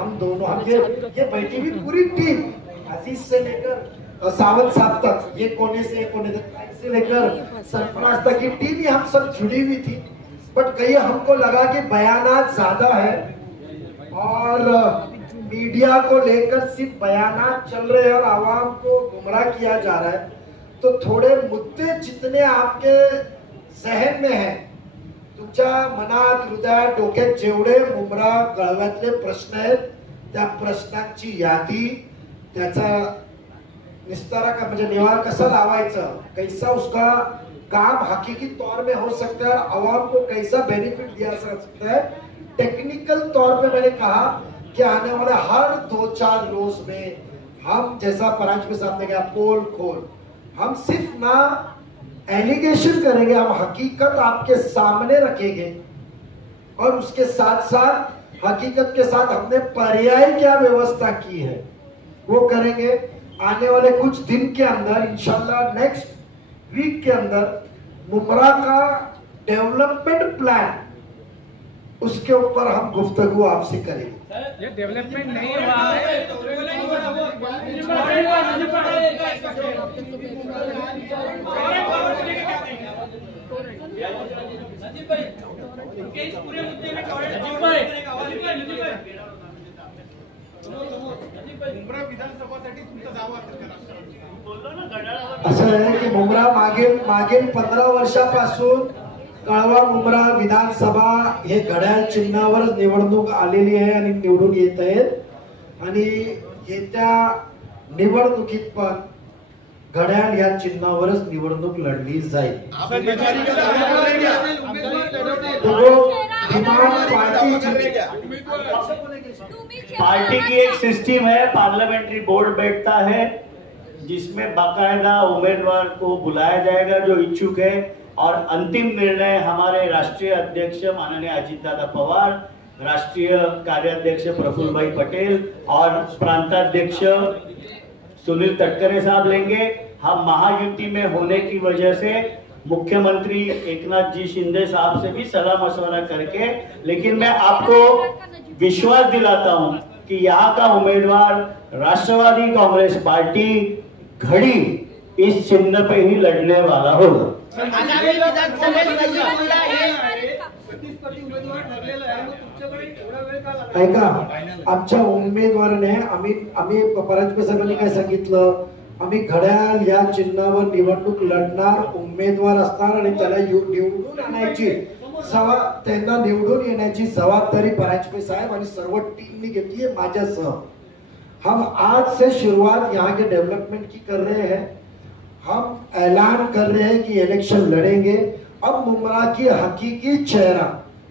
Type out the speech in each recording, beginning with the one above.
हम दोनों ये बैठी हुई पूरी टीम, अजीज से लेकर सावंत साहब तक, ये कोने से कोने तक से लेकर सरफराज तक की टीम ही हम सब जुड़ी हुई थी। बट कहीं हमको लगा कि बयानात ज्यादा है और मीडिया को लेकर सिर्फ बयानात चल रहे हैं और आवाम को गुमराह किया जा रहा है, तो थोड़े मुद्दे जितने आपके जहन में हैं, तुमच्या मनात हृदयात डोक्यात जेवढे मुमरा कळव्यातले प्रश्न आहेत त्या प्रश्नांची यादी, त्याचा निस्तारा का म्हणजे निवार कसा लावायचा, कैसा उसका काम हकीकी तौर में हो सकता है, आवाम को कैसा बेनिफिट दिया जा सकता है, टेक्निकल तौर पे मैंने कहा कि आने वाले हर 2-4 रोज में हम, जैसा परांजपे साहब ने कहा, पोल खोल, हम सिर्फ ना एलिगेशन करेंगे, हम हकीकत आपके सामने रखेंगे और उसके साथ साथ हकीकत के साथ हमने पर्याय क्या व्यवस्था की है वो करेंगे। आने वाले कुछ दिन के अंदर इंशाल्लाह नेक्स्ट वीक के अंदर मुमरा का डेवलपमेंट प्लान, उसके ऊपर हम गुफ्तगू आपसे करेंगे। ये डेवलपमेंट नहीं हुआ है, असं आहे की मुमरा मागील 15 वर्षापासून कळवा मुमरा विधानसभा हे घड्याळ चिन्हावरच निवडणूक आलेली आहे आणि निवडून येत आहेत आणि येत्या निवडणुकीत पण घड्याळ या चिन्हावरच निवडणूक लढली जाईल। पार्टी की एक सिस्टम है, पार्लियामेंट्री बोर्ड बैठता है जिसमें बाकायदा उम्मीदवार को बुलाया जाएगा जो इच्छुक है और अंतिम निर्णय हमारे राष्ट्रीय अध्यक्ष माननीय अजीतदादा पवार, राष्ट्रीय कार्याध्यक्ष प्रफुल्ल भाई पटेल और प्रांताध्यक्ष सुनील तटकरे साहब लेंगे। हम महायुति में होने की वजह से मुख्यमंत्री एकनाथ जी शिंदे साहब से भी सलाह मशवरा करके, लेकिन मैं आपको विश्वास दिलाता हूं कि यहाँ का उम्मीदवार राष्ट्रवादी कांग्रेस पार्टी घड़ी इस चिन्ह पे ही लड़ने वाला होगा। ऐका, आमच्या उमेदवाराने आम्ही परांजपे साहेबांनी काय सांगितलं, आम्ही घड्याळ या चिन्हावर निवडणूक लढणार, उमेदवार असणार आणि त्याला निवडून आणायची त्यांना निवडून येण्याची जबाबदारी परांजपे साहेब आणि सर्व टीम ने घेतली है माझ्यासह। हम आज से शुरुआत यहाँ के डेवलपमेंट की कर रहे हैं, हम ऐलान कर रहे हैं कि इलेक्शन लड़ेंगे। अब मुमरा की हकीकी चेहरा,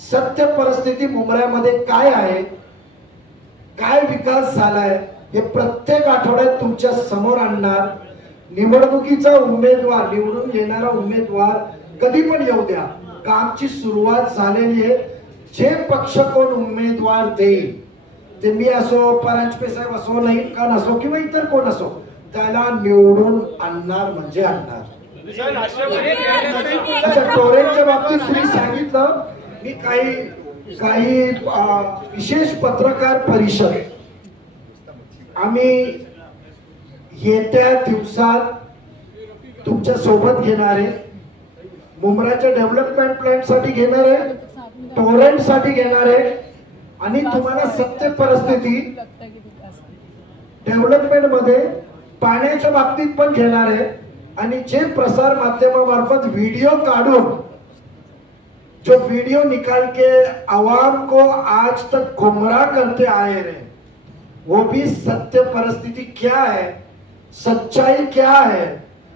सत्य परिस्थिती मुमऱ्यामध्ये काय आहे, काय विकास झालाय हे प्रत्येक आठवड्यात तुमच्या समोर आणणार। निवडणुकीचा उमेदवार, निवडून येणारा उमेदवार कधी पण येऊ द्या, कामची सुरुवात झालेली आहे। जे पक्ष कोण उमेदवार देईल, ते मी असो, परांजपे साहेब असो, नाही का नसो किंवा इतर कोण असो, त्याला निवडून आणणार म्हणजे आणणार। टोरेंटच्या बाबतीत तुम्ही सांगितलं, मी काही विशेष पत्रकार परिषद आम्ही येत्या दिवसात तुमच्या सोबत घेणार आहे, मुमराच्या डेव्हलपमेंट प्लॅन साठी घेणार आहे, टोरेंट साठी घेणार आहे आणि तुम्हाला सत्य परिस्थिती डेव्हलपमेंट मध्ये पाण्याच्या बाबतीत पण घेणार आहे आणि जे प्रसार माध्यमामार्फत वीडियो काढून, जो वीडियो निकाल के आवाम को आज तक गुमराह करते आए रहे, वो भी सत्य परिस्थिति क्या है, सच्चाई क्या है,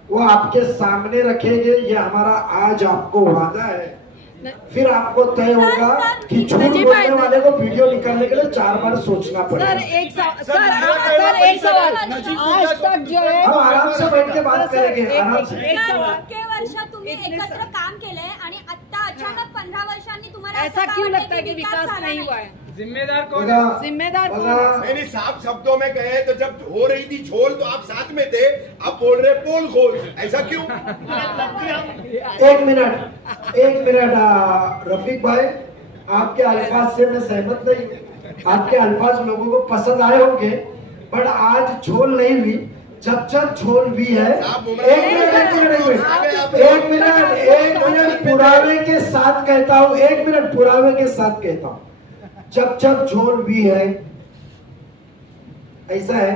वो आपके सामने रखेंगे। ये हमारा आज आपको वादा है। फिर आपको तय होगा कि झूठ बोलने वाले को वीडियो निकालने के लिए 4 बार सोचना पड़ेगा। सर एक सवाल, आज तक जो है हम आराम से बैठ के बात करेंगे, आराम से। इतके वर्ष तुम्ही एकत्र काम केलंय आणि आता अचानक 15 वर्षांनी तुम्हाला ऐसा क्यों लगता है कि विकास नहीं हुआ है? जिम्मेदार कौन है? जिम्मेदार कौन है? नहीं, साफ शब्दों में कहे तो जब हो रही थी झोल तो आप साथ में थे, आप बोल रहे पोल खोल, ऐसा क्यों? एक मिनट रफीक भाई, आपके अल्फाज से मैं सहमत नहीं हूँ। आपके अल्फाज लोगों को पसंद आए होंगे, बट आज झोल नहीं हुई। जब जब झोल भी है, एक मिनट पुरावे के साथ कहता हूँ, एक मिनट पुरावे के साथ कहता हूँ, जब जब झोल भी है, ऐसा है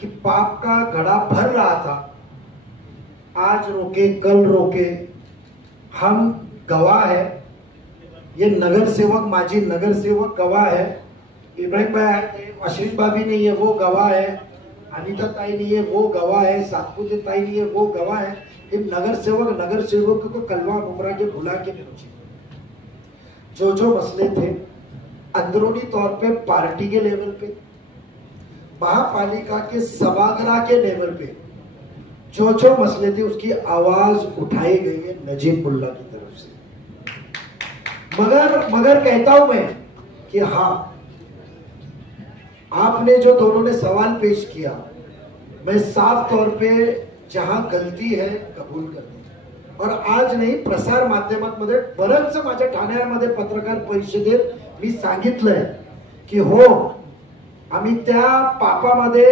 कि पाप का घड़ा भर रहा था, आज रोके कल रोके, हम गवाह है, ये नगर सेवक माजी नगर सेवक गवाह है, इब्राहिम भाई अश्विन भाभी नहीं है वो गवाह है, अनीता ताई नहीं है वो गवाह है, सातपुते ताई नहीं है वो गवाह है। इन नगर सेवक को कलवा उमरा के भुला के पूछे, जो मसले थे अंदरूनी तौर पे पार्टी के लेवल पे, महापालिका के सभागृह के लेवल पे जो मसले थे उसकी आवाज उठाई गई है नजीब मुल्ला की तरफ से। मगर कहता हूं मैं कि हाँ, आपने जो दोनों ने सवाल पेश किया, मैं साफ तौर पे जहां गलती है कबूल करतो, और आज नाही प्रसार माध्यमांमध्ये बरंच माझ्या ठाण्यामध्ये पत्रकार परिषदेत मी सांगितलंय की हो, आम्ही त्या पापामध्ये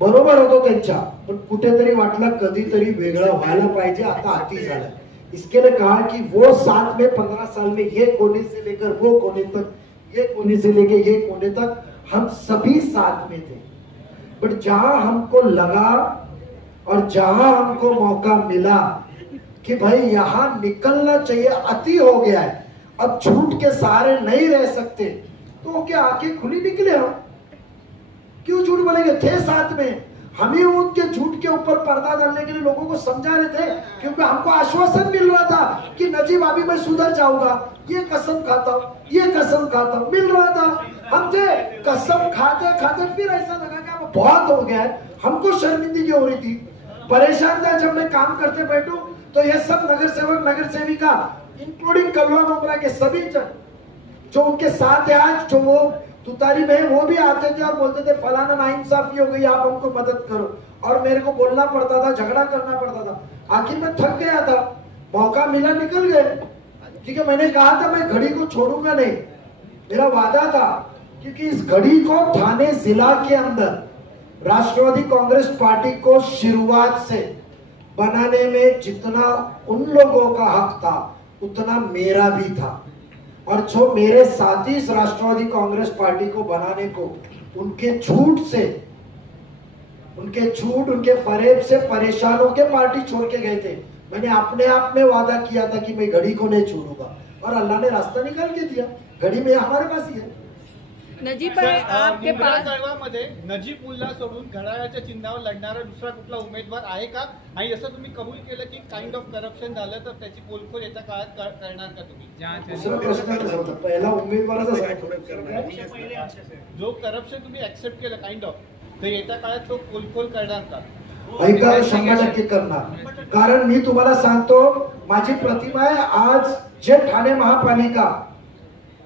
बरोबर होतो त्यांच्या, पण कुठेतरी वाटलं कधीतरी वेगळं व्हायला पाहिजे, आता अति झालं। इसके लिए कहा कि वो 7 में 15 साल में ये कोने से लेकर वो कोने तक, ये कोने से लेकर ये कोने तक हम सभी साथ में थे, बट जहां हमको लगा और जहां हमको मौका मिला कि भाई यहां निकलना चाहिए, अति हो गया है, अब झूठ के सहारे नहीं रह सकते, तो क्या आंखें खुली निकले हम? क्यों झूठ बोलेंगे? थे साथ में, हम ही उनके झूठ के ऊपर पर्दा डालने के लिए लोगों को समझा रहे थे, क्योंकि हमको आश्वासन मिल रहा था कि नजीब अभी मैं सुधर जाऊंगा, ये कसम खाता हूं, ये कसम खाता हूं, मिल रहा था। हम थे कसम खाते खाते फिर ऐसा लगा कि अब बहुत हो गया है, हमको शर्मिंदगी हो रही थी, परेशान था। जब मैं काम करते बैठू तो ये सब नगर सेवक नगर सेविका इंक्लूडिंग कलवा मोमरा के सभी जो उनके साथ है आज, जो वो तुतारी में वो भी आते थे और बोलते थे फलाना नाइंसाफी हो गई, आप हमको मदद करो, और मेरे को बोलना पड़ता था, झगड़ा करना पड़ता था। आखिर में थक गया था, मौका मिला निकल गए, ठीक है। मैंने कहा था मैं घड़ी को छोड़ूंगा नहीं, मेरा वादा था, क्योंकि इस घड़ी को थाने जिला के अंदर राष्ट्रवादी कांग्रेस पार्टी को शुरुआत से बनाने में जितना उन लोगों का हक था उतना मेरा भी था, और जो मेरे साथी इस राष्ट्रवादी कांग्रेस पार्टी को बनाने को उनके झूठ से, उनके फरेब से परेशान होकर पार्टी छोड़ के गए थे। मैंने अपने आप में वादा किया था कि मैं घड़ी को नहीं छोड़ूंगा, और अल्लाह ने रास्ता निकाल के दिया। घड़ी में हमारे पास ही है। नजीब भाई आपके पास जळगावमध्ये नजीब मुल्ला सोडून घड्याळाच्या चिन्हावर लढणारा दुसरा कुठला उमेदवार आहे का? आणि जसं तुम्ही कबूल केलं की काइंड ऑफ करप्शन झालं तर त्याची पोलखोल येत्या काळात करणार का तुम्ही? दुसरा प्रश्न पहिला उमेदवाराचा जो करप्शन तुम्ही ऍक्सेप्ट केलं काइंड ऑफ, तर येत्या काळात तो पोलखोल करणार का? ऐका, 100% करणार। कारण मी तुम्हाला सांगतो, माझी प्रतिमा आहे, आज जे ठाणे महापालिका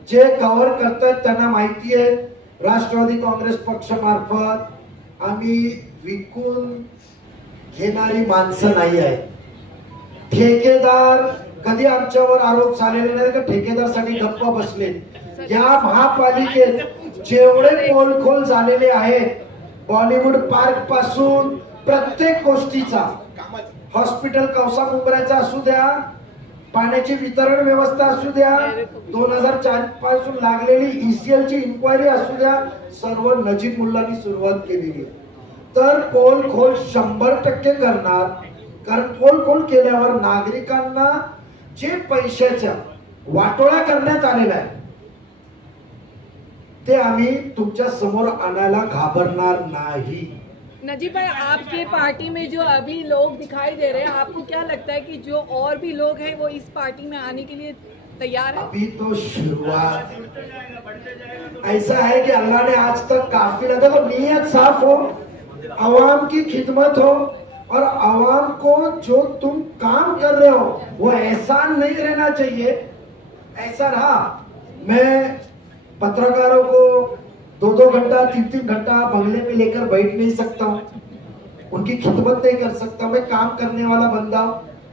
जे कव्हर करतात त्यांना माहिती आहे, राष्ट्रवादी काँग्रेस पक्ष मार्फत आम्ही विकून घेणारी माणसं नाही आहे। ठेकेदार कधी आमच्यावर आरोप झालेले नाही का ठेकेदारसाठी गप्प बसले। या महापालिकेत जेवढे पोलखोल झालेले आहेत, बॉलिवूड पार्क पासून प्रत्येक गोष्टीचा, हॉस्पिटल कौसा मुंबऱ्याचा असू द्या, पाण्याची वितरण व्यवस्था असू द्या, 2004 पासून लागलेली ECL ची इन्क्वायरी असू द्या, सर्व नजीब मुल्लांनी सुरुवात केलेली आहे। तर पोलखोल 100% करणार, कारण पोलखोल केल्यावर नागरिकांना जे पैशाच्या वाटोळा करण्यात आलेला आहे ते आम्ही तुमच्या समोर आणायला घाबरणार नाही। नजीब भाई आपके पार्टी में जो अभी लोग दिखाई दे रहे हैं, आपको क्या लगता है कि जो और भी लोग हैं वो इस पार्टी में आने के लिए तैयार है? अभी तो शुरुआत, ऐसा है कि अल्लाह ने आज तक काफी लगा, तो नीयत साफ हो, आवाम की खिदमत हो, और आवाम को जो तुम काम कर रहे हो वो एहसान नहीं रहना चाहिए। ऐसा रहा, मैं पत्रकारों को 2-2 घंटा 3-3 घंटा बंगले में लेकर बैठ नहीं सकता हूँ, उनकी खिदमत नहीं कर सकता। मैं काम करने वाला बंदा,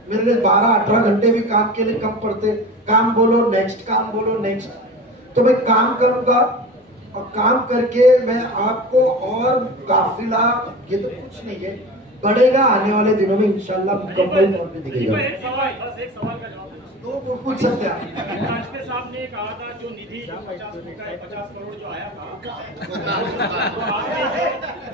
मेरे लिए 12-18 घंटे भी काम के लिए कम पड़ते। काम बोलो नेक्स्ट, काम बोलो नेक्स्ट, तो मैं काम करूंगा, और काम करके मैं आपको और काफिला, ये तो कुछ नहीं है, बढ़ेगा आने वाले दिनों में इंशाल्लाह मुकम्मल तौर पे दिखेगा। एक सवाल का जवाब तो वो पूछ सकते हैं आप। वाजपेयी साहब ने कहा था जो निधि 50 करोड़ जो आया था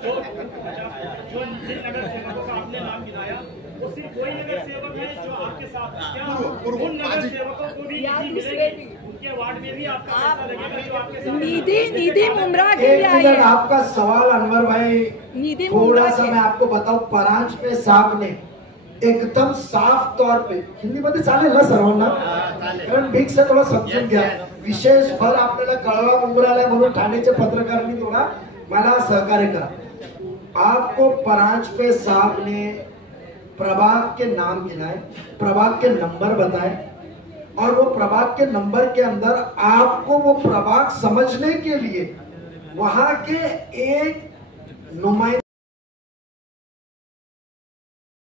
जो निधि नगर सेवकों का आपने नाम गिनाया, वो सिर्फ कोई नगर सेवक है जो आपके साथ है क्या? उन नगर सेवकों को भी निधि मिलेगी? उनके वार्ड में भी आपका पैसा लगेगा जो आपके साथ? निधि मुमरा के लिए आई है। आपका सवाल अनवर भाई, निधि थोड़ा मुमरा सा के- मैं आपको बताऊं, परांजपे साहब ने एकदम साफ तौर पे, हिंदीमध्ये चालेल ना सर्वांना, कारण भीक से थोडं समजून घ्या, विशेष भर आपल्याला कळवा उमराला म्हणून ठाण्याचे पत्रकारांनी थोडा मला सहकार्य करा। आपको परांजपे साहब ने प्रभाग के नाम गिनाए, प्रभाग के नंबर बताए, और वो प्रभाग के नंबर के अंदर आपको वो प्रभाग समझने के लिए वहां के एक नुमाइंदा